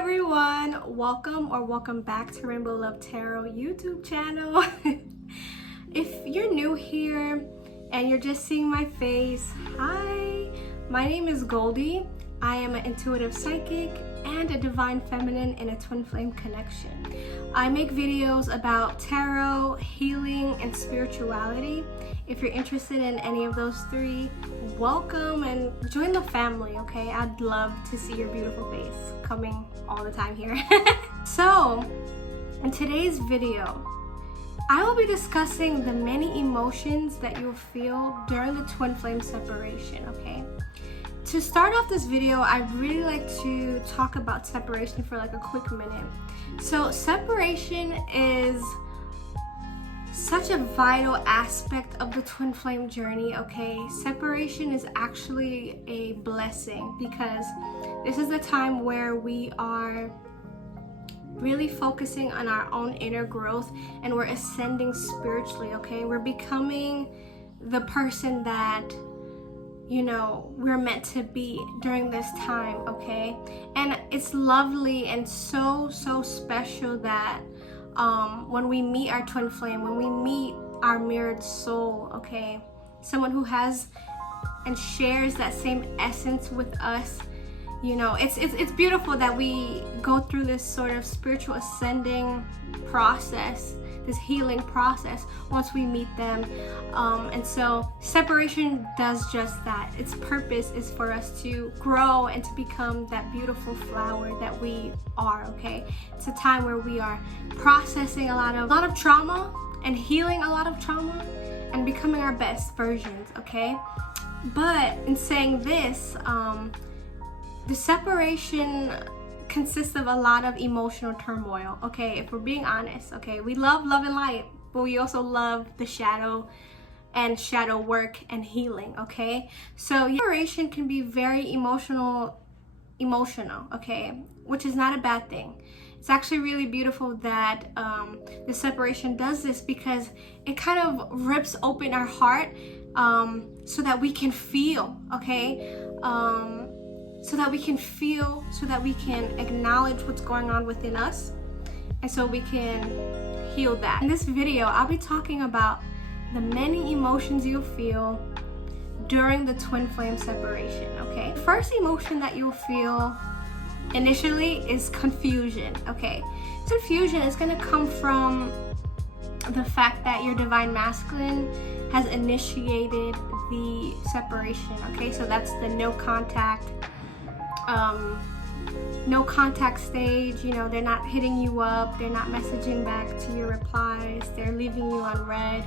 everyone, welcome back to Rainbow Love Tarot YouTube channel. If you're new here and you're just seeing my face, hi, my name is Goldie. I am an intuitive psychic and a divine feminine in a twin flame connection. I make videos about tarot, healing, and spirituality. If you're interested in any of those three, welcome and join the family, okay? I'd love to see your beautiful face coming all the time here. So, in today's video, I will be discussing the many emotions that you'll feel during the twin flame separation, okay? To start off this video, I'd really like to talk about separation for like a quick minute. So, separation is such a vital aspect of the twin flame journey, okay? Separation is actually a blessing because this is the time where we are really focusing on our own inner growth and we're ascending spiritually, okay? We're becoming the person that, you know, we're meant to be during this time, okay? And it's lovely and so special that when we meet our twin flame, when we meet our mirrored soul, okay, someone who has and shares that same essence with us, you know, it's beautiful that we go through this sort of spiritual ascending process, this healing process once we meet them. And so separation does just that. Its purpose is for us to grow and to become that beautiful flower that we are, okay? It's a time where we are processing a lot of trauma and healing a lot of trauma and becoming our best versions, okay? But in saying this, the separation consists of a lot of emotional turmoil, okay? If we're being honest, okay? We love love and light, but we also love the shadow and shadow work and healing, okay? So separation can be very emotional, okay? Which is not a bad thing. It's actually really beautiful that the separation does this because it kind of rips open our heart so that we can feel, okay? So that we can feel, so that we can acknowledge what's going on within us, and so we can heal that. In this video, I'll be talking about the many emotions you'll feel during the twin flame separation, okay? The first emotion that you'll feel initially is confusion, okay? Confusion is gonna come from the fact that your divine masculine has initiated the separation, okay? So that's the no contact stage. You know, they're not hitting you up, they're not messaging back to your replies, they're leaving you unread.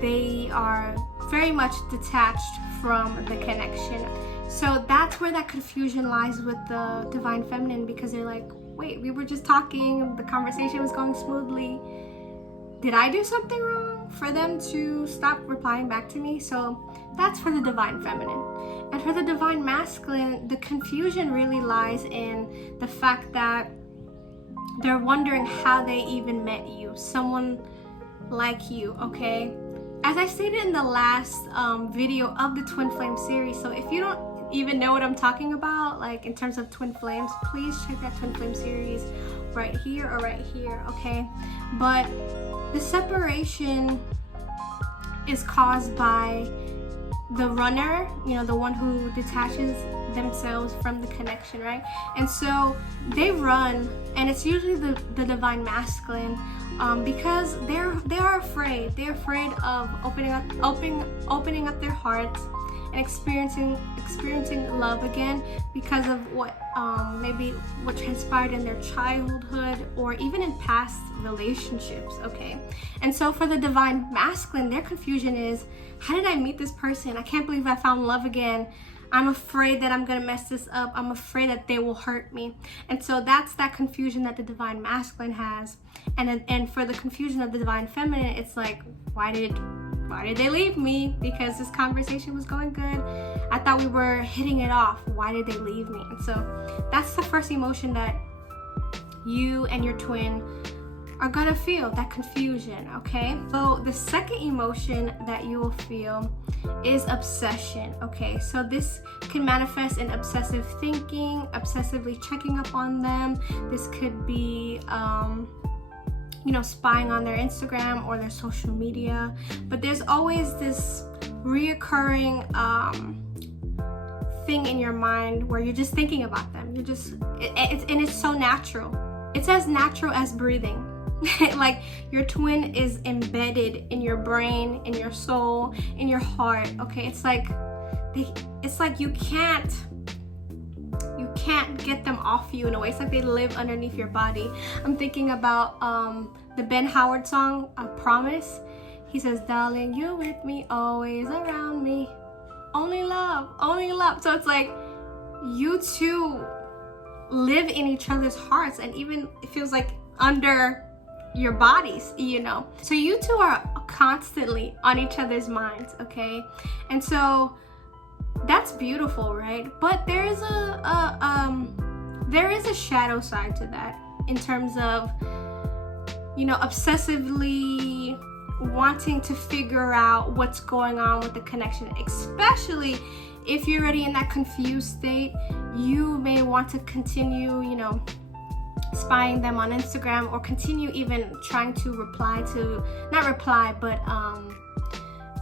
They are very much detached from the connection. So that's where that confusion lies with the divine feminine, because they're like, wait, we were just talking, the conversation was going smoothly. Did I do something wrong for them to stop replying back to me? So that's for the divine feminine. And for the divine masculine, the confusion really lies in the fact that they're wondering how they even met you, someone like you, okay? As I stated in the last video of the Twin Flame series, so if you don't even know what I'm talking about, like in terms of twin flames, please check that Twin Flame series right here or right here, okay? But the separation is caused by the runner, you know, the one who detaches themselves from the connection, right? And so they run, and it's usually the divine masculine, because they are afraid. They're afraid of opening up their hearts and experiencing love again because of what maybe what transpired in their childhood or even in past relationships, okay? And so for the divine masculine, their confusion is, how did I meet this person? I can't believe I found love again. I'm afraid that I'm gonna mess this up. I'm afraid that they will hurt me. And so that's that confusion that the divine masculine has. And for the confusion of the divine feminine, it's like, why did they leave me? Because this conversation was going good. I thought we were hitting it off. Why did they leave me? And so that's the first emotion that you and your twin are gonna feel that confusion, okay? So the second emotion that you will feel is obsession, okay? So this can manifest in obsessive thinking, obsessively checking up on them. This could be, spying on their Instagram or their social media. But there's always this reoccurring thing in your mind where you're just thinking about them. It's so natural. It's as natural as breathing. Like your twin is embedded in your brain, in your soul, in your heart, okay? It's like you can't get them off you in a way. It's like they live underneath your body. I'm thinking about the Ben Howard song, I Promise. He says, darling, you with me, always around me. Only love, only love. So it's like you two live in each other's hearts, and even it feels like under your bodies, So you two are constantly on each other's minds, okay? And so that's beautiful, right? But there is a shadow side to that in terms of, obsessively wanting to figure out what's going on with the connection, especially if you're already in that confused state. You may want to continue, spying them on Instagram, or continue even trying to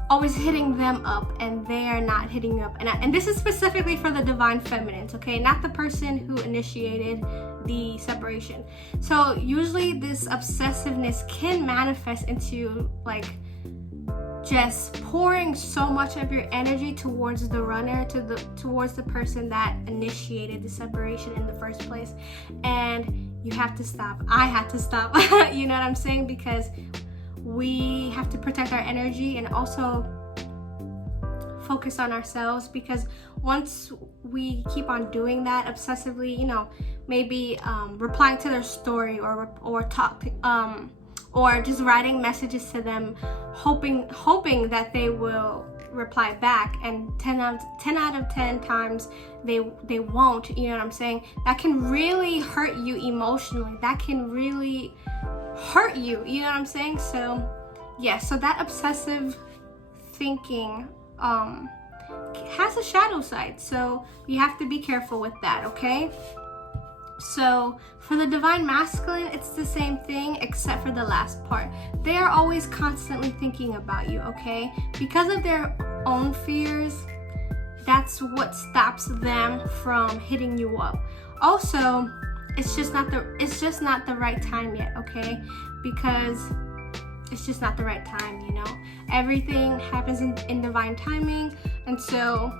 always hitting them up and they are not hitting you up. And this is specifically for the divine feminines, okay? Not the person who initiated the separation. So usually this obsessiveness can manifest into like just pouring so much of your energy towards the runner, towards the person that initiated the separation in the first place. And you have to stop. I have to stop. You know what I'm saying? Because we have to protect our energy and also focus on ourselves, because once we keep on doing that obsessively, maybe replying to their story or talk or just writing messages to them, hoping that they will reply back, and 10 out of 10 times they won't, you know what I'm saying? That can really hurt you emotionally. That can really hurt you, you know what I'm saying? So yeah, so that obsessive thinking has a shadow side, so you have to be careful with that, okay? So for the divine masculine, it's the same thing except for the last part. They are always constantly thinking about you, okay? Because of their own fears, that's what stops them from hitting you up. Also, it's just not the right time yet, okay? Because it's just not the right time, Everything happens in divine timing, and so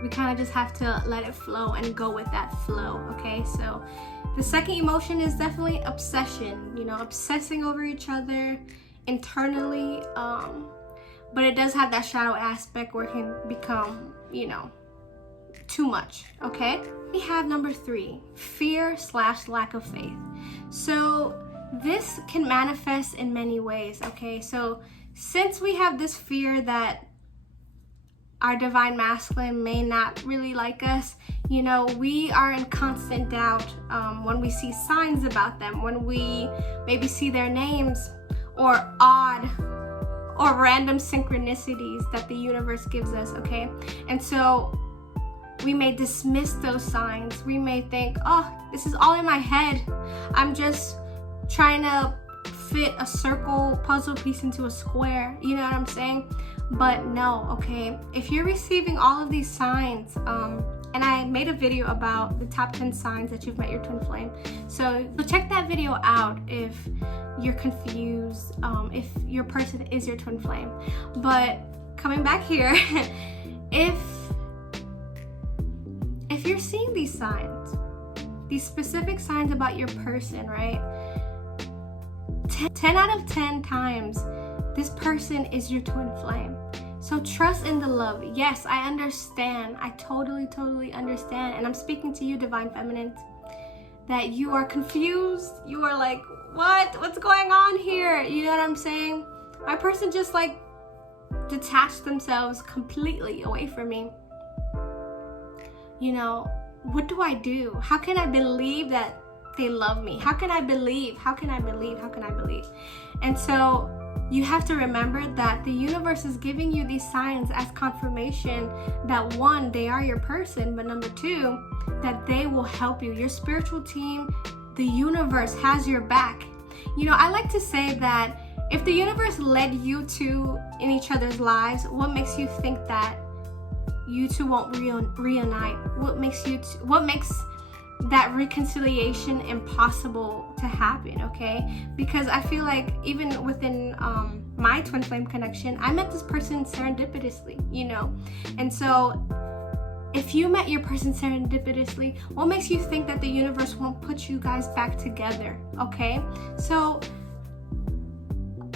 we kind of just have to let it flow and go with that flow, okay? So the second emotion is definitely obsession, obsessing over each other internally, but it does have that shadow aspect where it can become, too much, okay? We have number 3, fear/lack of faith. So this can manifest in many ways, okay? So since we have this fear that our divine masculine may not really like us, we are in constant doubt when we see signs about them, when we maybe see their names or odd or random synchronicities that the universe gives us, okay? And so we may dismiss those signs. We may think, oh, this is all in my head. I'm just trying to fit a circle puzzle piece into a square, you know what I'm saying? But no, okay? If you're receiving all of these signs, and I made a video about the top 10 signs that you've met your twin flame. So check that video out if you're confused, if your person is your twin flame. But coming back here, if you're seeing these signs, these specific signs about your person, right? 10 out of 10 times, this person is your twin flame. So trust in the love. Yes, I understand. I totally understand. And I'm speaking to you, divine feminines, that you are confused. You are like, what's going on here? You know what I'm saying? My person just like detached themselves completely away from me. What do I do? How can I believe that they love me? How can I believe? How can I believe? How can I believe? And so you have to remember that the universe is giving you these signs as confirmation that, one, they are your person, but number two, that they will help you. Your spiritual team, the universe has your back. You know, I like to say that if the universe led you two in each other's lives, what makes you think that you two won't reunite? What makes that reconciliation impossible to happen, okay? Because I feel like even within my twin flame connection, I met this person serendipitously, you know? And so if you met your person serendipitously, what makes you think that the universe won't put you guys back together, okay? So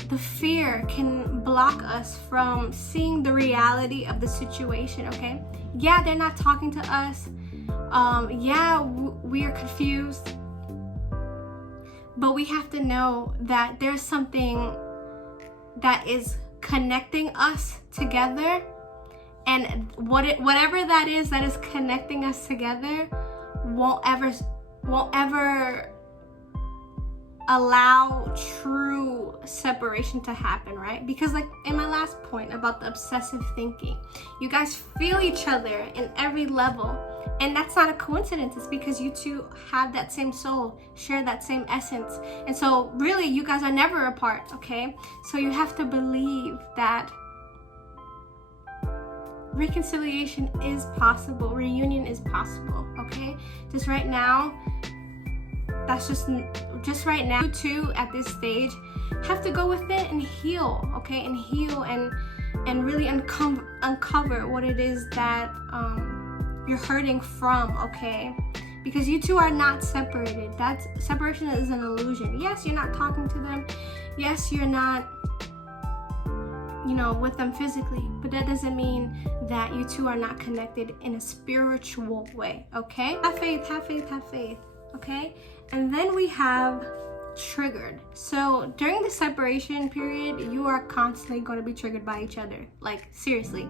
the fear can block us from seeing the reality of the situation, okay? Yeah, they're not talking to us. Yeah, we are confused. But we have to know that there's something that is connecting us together. And whatever that is connecting us together won't ever allow true separation to happen, right? Because like in my last point about the obsessive thinking, you guys feel each other in every level, and that's not a coincidence. It's because you two have that same soul, share that same essence, and so really you guys are never apart, okay? So you have to believe that reconciliation is possible, reunion is possible, okay? Just right now, that's just right now, you two at this stage have to go with it and heal, okay? And heal and really uncover what it is that you're hurting from, okay? Because you two are not separated. Separation is an illusion. Yes, you're not talking to them. Yes, you're not, you know, with them physically, but that doesn't mean that you two are not connected in a spiritual way, okay? Have faith, have faith, have faith, okay? And then we have triggered. So during the separation period, you are constantly going to be triggered by each other. Like, seriously.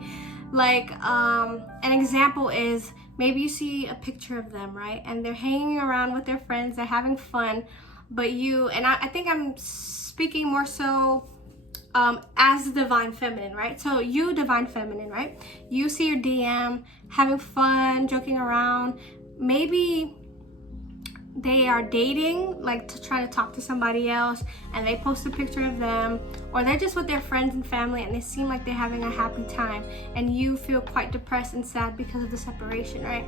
Like, an example is maybe you see a picture of them, right? And they're hanging around with their friends, they're having fun, but you, and I think I'm speaking more so as the divine feminine, right? So you, divine feminine, right? You see your DM having fun, joking around. Maybe they are dating, like trying to talk to somebody else, and they post a picture of them, or they're just with their friends and family and they seem like they're having a happy time, and you feel quite depressed and sad because of the separation, right?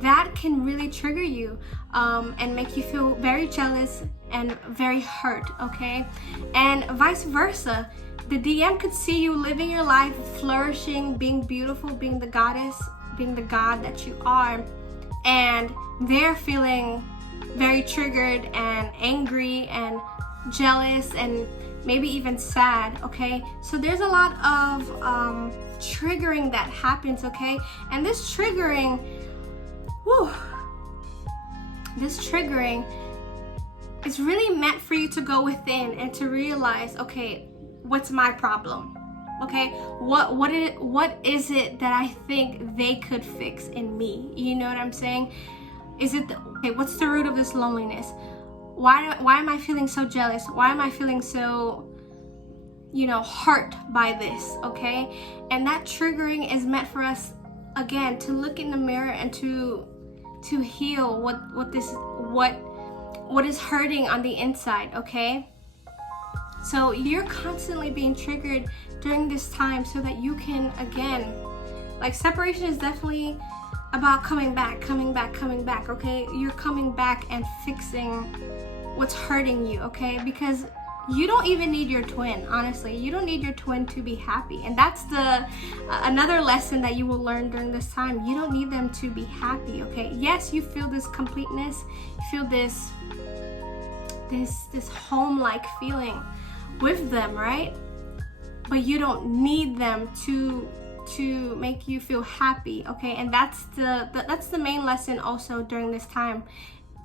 That can really trigger you and make you feel very jealous and very hurt, okay? And vice versa. The DM could see you living your life, flourishing, being beautiful, being the goddess, being the god that you are, and they're feeling very triggered and angry and jealous and maybe even sad, okay? So there's a lot of triggering that happens, okay? And this triggering, is really meant for you to go within and to realize, okay, what's my problem? Okay, what is it that I think they could fix in me? You know what I'm saying? Is it okay, what's the root of this loneliness? Why am I feeling so jealous? Why am I feeling so, you know, hurt by this? Okay, and that triggering is meant for us, again, to look in the mirror and to heal what is hurting on the inside, okay? So you're constantly being triggered during this time so that you can, again, like, separation is definitely about coming back, okay? You're coming back and fixing what's hurting you, okay? Because you don't even need your twin, honestly. You don't need your twin to be happy. And that's another lesson that you will learn during this time. You don't need them to be happy, okay? Yes, you feel this completeness, you feel this home-like feeling with them, right? But you don't need them to make you feel happy, okay? And that's the main lesson also during this time,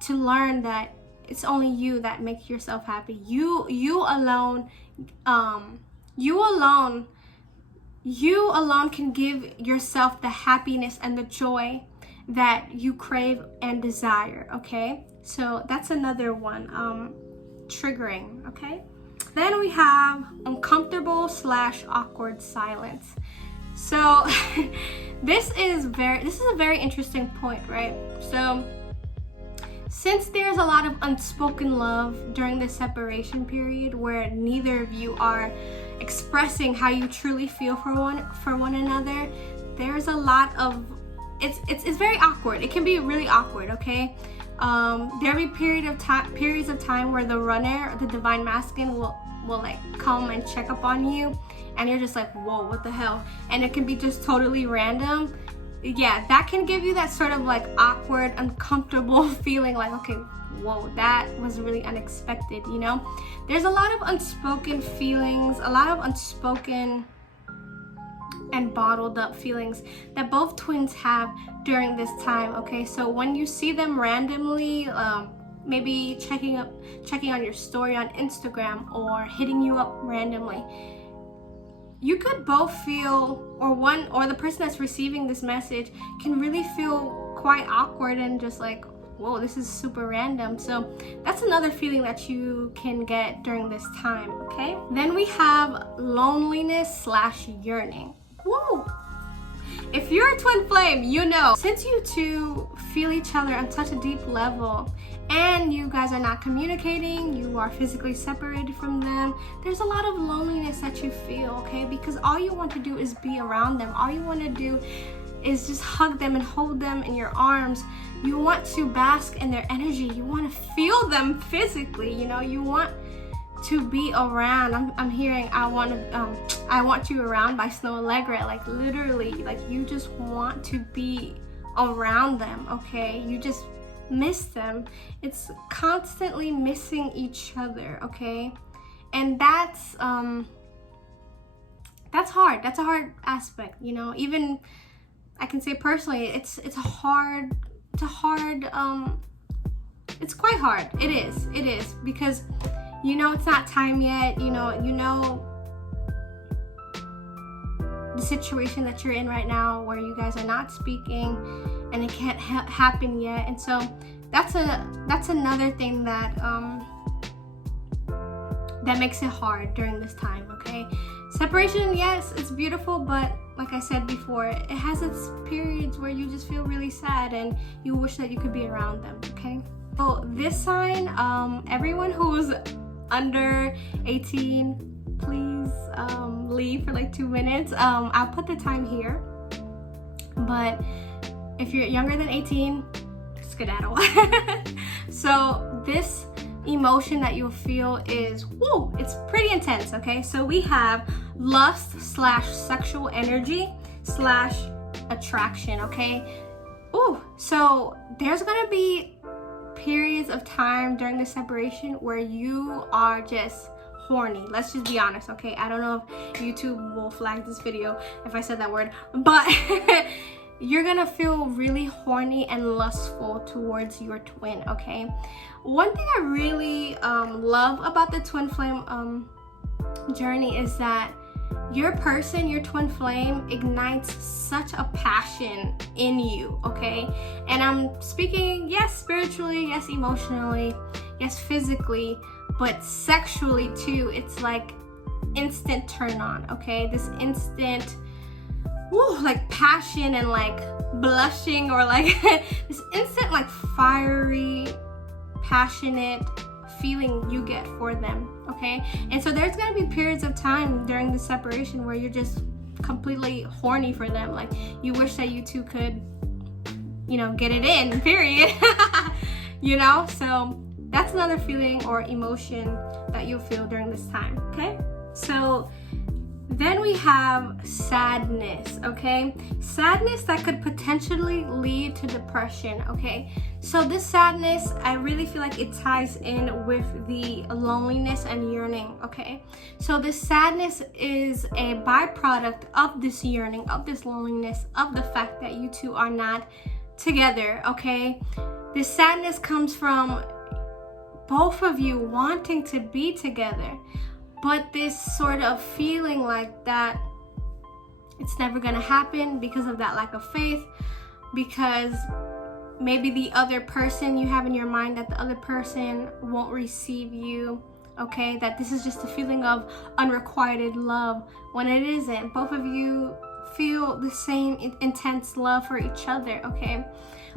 to learn that it's only you that makes yourself happy. You alone can give yourself the happiness and the joy that you crave and desire, okay? So that's another one, triggering, okay? Then we have uncomfortable / awkward silence. So this is a very interesting point, right? So since there's a lot of unspoken love during the separation period where neither of you are expressing how you truly feel for one another, there's a lot of it's very awkward. It can be really awkward, okay? There'll be periods of time where the runner, the divine masculine, will like come and check up on you, and you're just like, whoa, what the hell? And it can be just totally random. Yeah, that can give you that sort of like awkward, uncomfortable feeling, like, okay, whoa, that was really unexpected, you know? There's a lot of unspoken feelings, a lot of unspoken and bottled up feelings that both twins have during this time, okay? So when you see them randomly, maybe checking on your story on Instagram or hitting you up randomly, you could both feel, or the person that's receiving this message can really feel quite awkward and just like, whoa, this is super random. So that's another feeling that you can get during this time, okay? Then we have loneliness / yearning. Whoa! If you're a twin flame, you know, since you two feel each other on such a deep level and you guys are not communicating, you are physically separated from them, there's a lot of loneliness that you feel, okay? Because all you want to do is be around them. All you want to do is just hug them and hold them in your arms. You want to bask in their energy. You want to feel them physically, you know? You want to be around. I'm hearing I want you around by Snow Allegra. Like literally, like you just want to be around them, okay? You just miss them. It's constantly missing each other, okay? And that's hard. That's a hard aspect, you know? Even I can say personally, it's quite hard. It is because you know it's not time yet. You know the situation that you're in right now where you guys are not speaking and it can't happen yet. And so that's another thing that makes it hard during this time, okay? Separation, yes, it's beautiful, but like I said before, it has its periods where you just feel really sad and you wish that you could be around them, okay? So this sign, everyone who's under 18, please leave for like 2 minutes. I'll put the time here, but if you're younger than 18, skedaddle. So this emotion that you'll feel is, whoa, it's pretty intense, okay? So we have lust / sexual energy / attraction, okay? Ooh, so there's gonna be periods of time during the separation where you are just horny. Let's just be honest, okay? I don't know if YouTube will flag this video if I said that word, but you're gonna feel really horny and lustful towards your twin, okay? One thing I really love about the twin flame journey is that your person, your twin flame, ignites such a passion in you, okay? And I'm speaking, yes, spiritually, yes, emotionally, yes, physically, but sexually too. It's like instant turn on, okay? This instant, woo, like passion and like blushing, or like this instant like fiery, passionate feeling you get for them, okay? And so there's gonna be periods of time during the separation where you're just completely horny for them. Like you wish that you two could, you know, get it in, period. You know, so that's another feeling or emotion that you'll feel during this time, okay? So then we have sadness, okay? Sadness that could potentially lead to depression, okay? So this sadness, I really feel like it ties in with the loneliness and yearning, okay? So this sadness is a byproduct of this yearning, of this loneliness, of the fact that you two are not together, okay? This sadness comes from both of you wanting to be together, but this sort of feeling like that it's never gonna happen because of that lack of faith, because maybe the other person, you have in your mind that the other person won't receive you, okay? That this is just a feeling of unrequited love, when it isn't. Both of you feel the same intense love for each other, okay?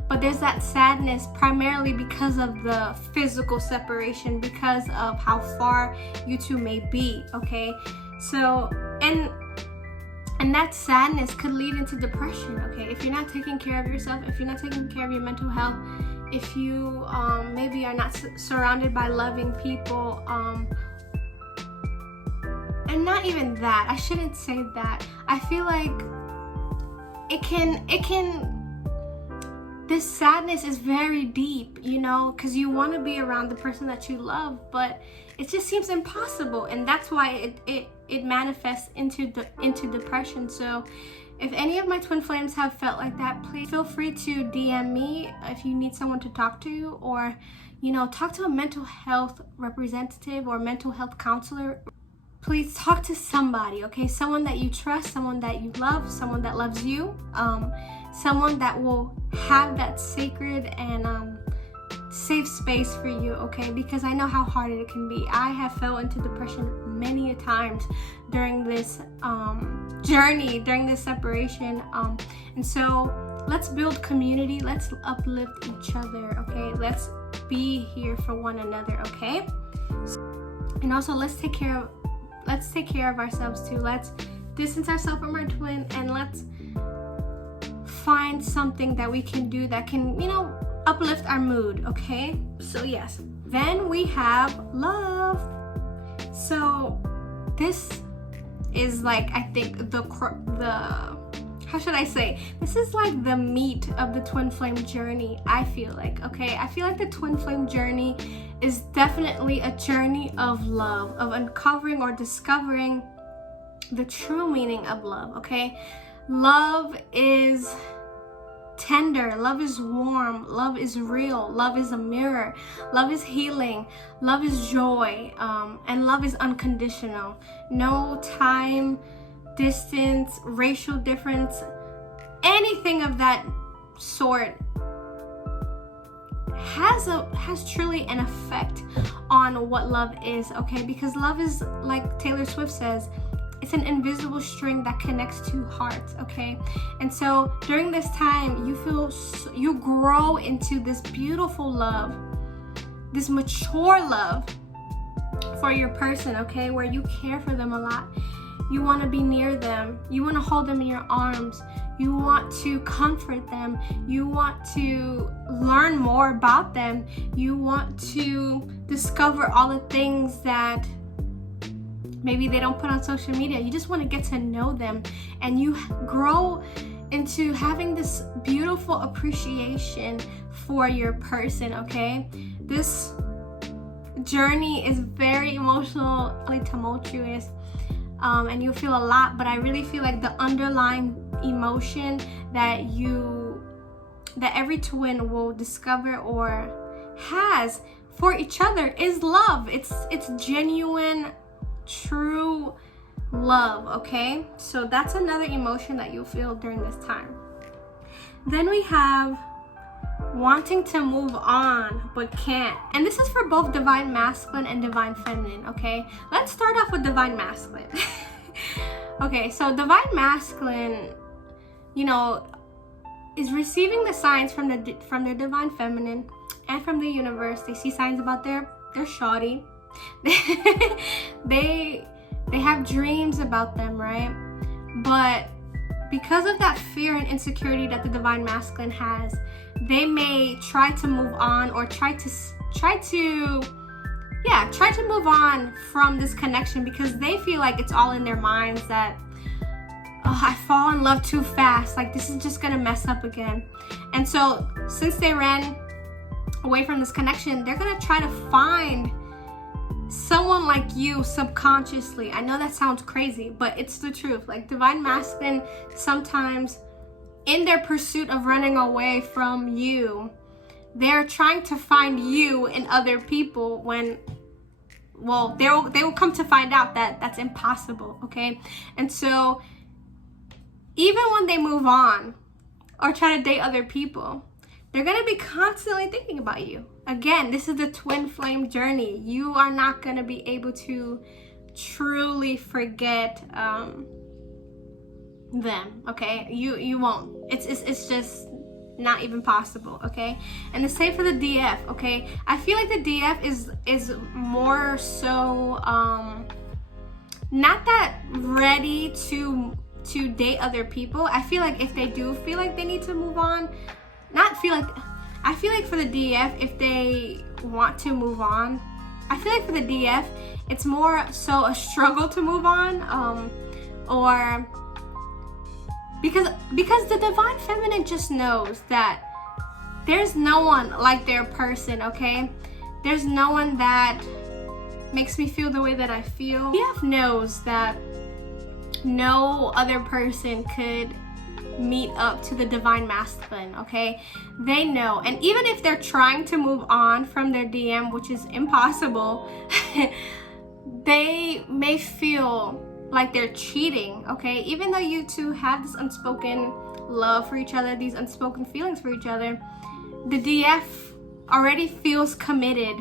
But there's that sadness primarily because of the physical separation, because of how far you two may be, okay? So, and that sadness could lead into depression, okay? If you're not taking care of yourself, if you're not taking care of your mental health, if you maybe are not surrounded by loving people, and not even that, I shouldn't say that. I feel like this sadness is very deep, you know, because you want to be around the person that you love, but it just seems impossible, and that's why it manifests into depression. So if any of my twin flames have felt like that, please feel free to DM me if you need someone to talk to, or, you know, talk to a mental health representative or mental health counselor. Please talk to somebody, okay? Someone that you trust, someone that you love, someone that loves you, someone that will have that sacred and safe space for you, okay? Because I know how hard it can be. I have fell into depression many a times during this journey, during this separation, and so let's build community, let's uplift each other, okay? Let's be here for one another, okay? And also let's take care of ourselves too. Let's distance ourselves from our twin, and let's find something that we can do that can, you know, uplift our mood, okay? So yes, then we have love. So this is like, I think the how should I say, this is like the meat of the twin flame journey, I feel like, okay? I feel like the twin flame journey is definitely a journey of love, of uncovering or discovering the true meaning of love, okay? Love is tender, love is warm, love is real, love is a mirror, love is healing, love is joy, and love is unconditional. No time, distance, racial difference, anything of that sort has truly an effect on what love is, okay? Because love is, like Taylor Swift says, it's an invisible string that connects two hearts, okay? And so during this time, you grow into this beautiful love, this mature love for your person, okay? Where you care for them a lot. You want to be near them. You want to hold them in your arms. You want to comfort them. You want to learn more about them. You want to discover all the things that maybe they don't put on social media. You just want to get to know them, and you grow into having this beautiful appreciation for your person, okay? This journey is very emotionally tumultuous, and you'll feel a lot, but I really feel like the underlying emotion that every twin will discover or has for each other is love. It's genuine, true love, okay? So that's another emotion that you'll feel during this time. Then we have wanting to move on but can't, and this is for both divine masculine and divine feminine, okay? Let's start off with divine masculine. Okay, so divine masculine, you know, is receiving the signs from their divine feminine and from the universe. They see signs about their shawty. they have dreams about them, right? But because of that fear and insecurity that the divine masculine has, they may try to move on, or try to move on from this connection, because they feel like it's all in their minds that, oh, I fall in love too fast, like this is just gonna mess up again. And so since they ran away from this connection, they're gonna try to find someone like you subconsciously. I know that sounds crazy, but it's the truth. Like divine masculine, sometimes in their pursuit of running away from you, they're trying to find you in other people, when, well, they will come to find out that that's impossible, okay? And so even when they move on or try to date other people, they're gonna be constantly thinking about you. Again, this is the twin flame journey. You are not gonna be able to truly forget them, okay? You won't. It's just not even possible, okay? And the same for the DF, okay? I feel like the DF is more so not that ready to date other people. I feel like if they do feel like they need to move on, I feel like for the DF, if they want to move on, I feel like for the DF, it's more so a struggle to move on, or because the divine feminine just knows that there's no one like their person, okay? There's no one that makes me feel the way that I feel. DF knows that no other person could meet up to the divine masculine, okay? They know. And even if they're trying to move on from their DM, which is impossible, they may feel like they're cheating, okay? Even though you two have this unspoken love for each other, these unspoken feelings for each other, the DF already feels committed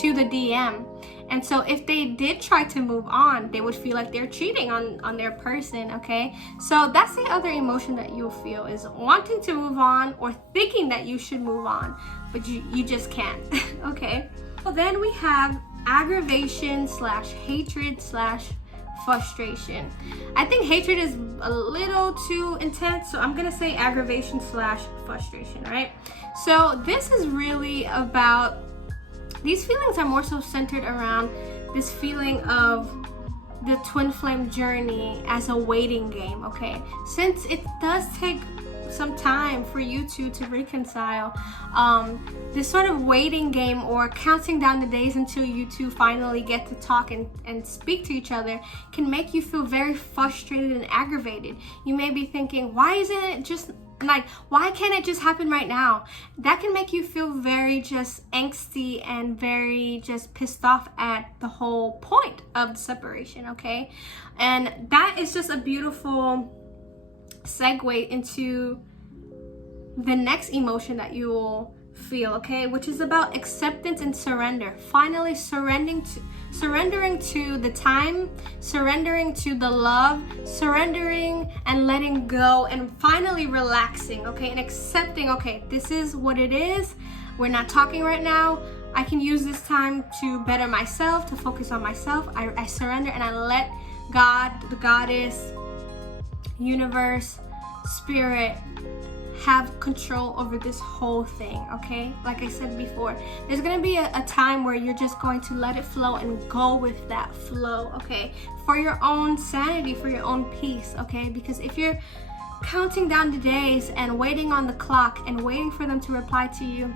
to the DM. And so if they did try to move on, they would feel like they're cheating on their person, okay? So that's the other emotion that you'll feel, is wanting to move on or thinking that you should move on, but you just can't, okay? Well, then we have aggravation / hatred / frustration. I think hatred is a little too intense, so I'm gonna say aggravation / frustration, right? So this is really about, these feelings are more so centered around this feeling of the twin flame journey as a waiting game, okay? Since it does take some time for you two to reconcile, this sort of waiting game or counting down the days until you two finally get to talk and speak to each other can make you feel very frustrated and aggravated. You may be thinking, why isn't it just like, why can't it just happen right now? That can make you feel very just angsty and very just pissed off at the whole point of the separation, okay? And that is just a beautiful segue into the next emotion that you will feel, okay? Which is about acceptance and surrender. Finally surrendering to the time, surrendering to the love, surrendering and letting go, and finally relaxing, okay? And accepting, okay, this is what it is. We're not talking right now. I can use this time to better myself, to focus on myself. I surrender and I let God, the goddess, universe, spirit, have control over this whole thing, okay? Like I said before, there's gonna be a time where you're just going to let it flow and go with that flow, okay? For your own sanity, for your own peace, okay? Because if you're counting down the days and waiting on the clock and waiting for them to reply to you,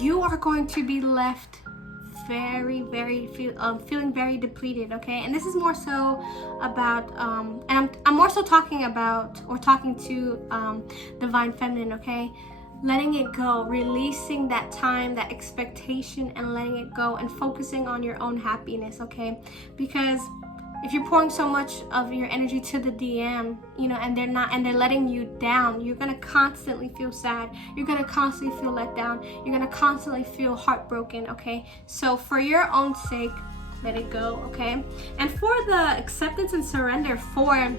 you are going to be left feeling very depleted, okay? And this is more so about and I'm more so talking to divine feminine, okay? Letting it go, releasing that time, that expectation, and letting it go and focusing on your own happiness, okay? Because if you're pouring so much of your energy to the DM, you know, and they're letting you down, you're gonna constantly feel sad. You're gonna constantly feel let down. You're gonna constantly feel heartbroken, okay? So for your own sake, let it go, okay? And for the acceptance and surrender for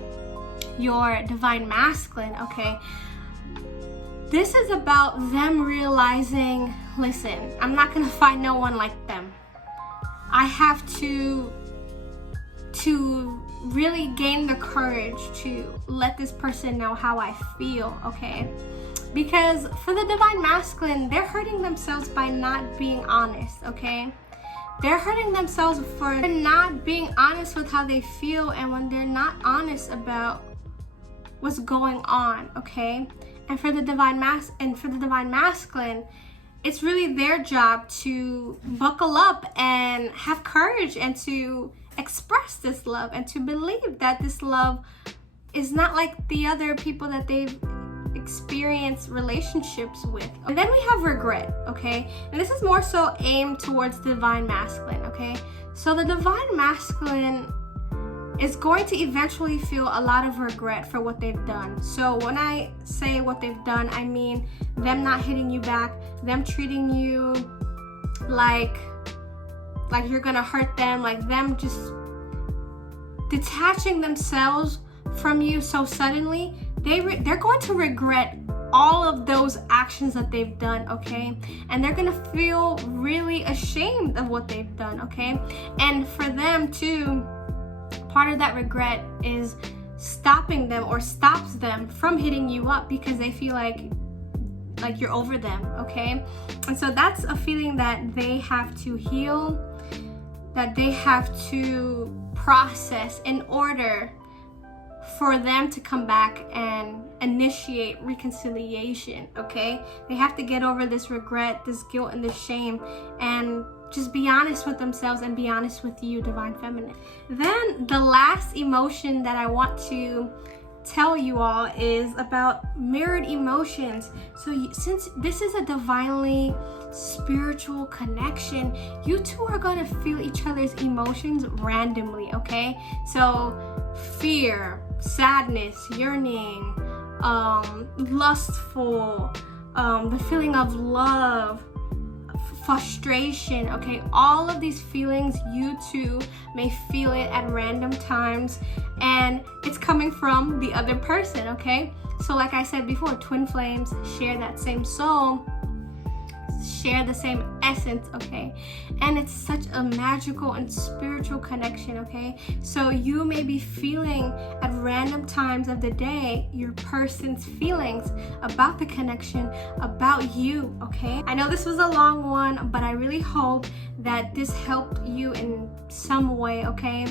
your divine masculine, okay? This is about them realizing, listen, I'm not gonna find no one like them. I have to really gain the courage to let this person know how I feel, okay? Because for the divine masculine, they're hurting themselves by not being honest, okay? They're hurting themselves for not being honest with how they feel, and when they're not honest about what's going on, okay? And for the divine masculine, it's really their job to buckle up and have courage and to express this love and to believe that this love is not like the other people that they've experienced relationships with. And then we have regret, okay? And this is more so aimed towards divine masculine, okay? So the divine masculine is going to eventually feel a lot of regret for what they've done. So when I say what they've done, I mean them not hitting you back, them treating you like you're gonna hurt them, like them just detaching themselves from you so suddenly. They're going to regret all of those actions that they've done, okay? And they're gonna feel really ashamed of what they've done, okay? And for them too, part of that regret is stopping them or stops them from hitting you up because they feel like you're over them, okay? And so that's a feeling that they have to heal, that they have to process in order for them to come back and initiate reconciliation, okay? They have to get over this regret, this guilt, and this shame, and just be honest with themselves and be honest with you, Divine Feminine. Then the last emotion that I want to tell you all is about mirrored emotions. So since this is a divinely spiritual connection, you two are going to feel each other's emotions randomly, okay? So fear, sadness, yearning, lustful, the feeling of love, frustration, okay? All of these feelings, you too may feel it at random times, and it's coming from the other person, okay? So like I said before, twin flames share that same soul, share the same essence, okay? And it's such a magical and spiritual connection, okay? So you may be feeling at random times of the day your person's feelings about the connection, about you, okay? I know this was a long one, but I really hope that this helped you in some way, okay?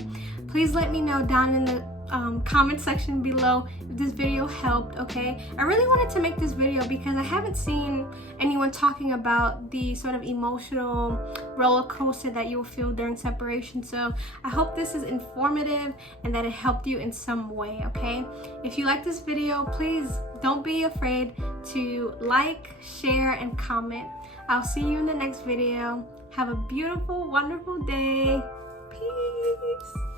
Please let me know down in the comment section below if this video helped, okay? I really wanted to make this video because I haven't seen anyone talking about the sort of emotional roller coaster that you'll feel during separation. So I hope this is informative and that it helped you in some way, okay? If you like this video, please don't be afraid to like, share, and comment. I'll see you in the next video. Have a beautiful, wonderful day. Peace.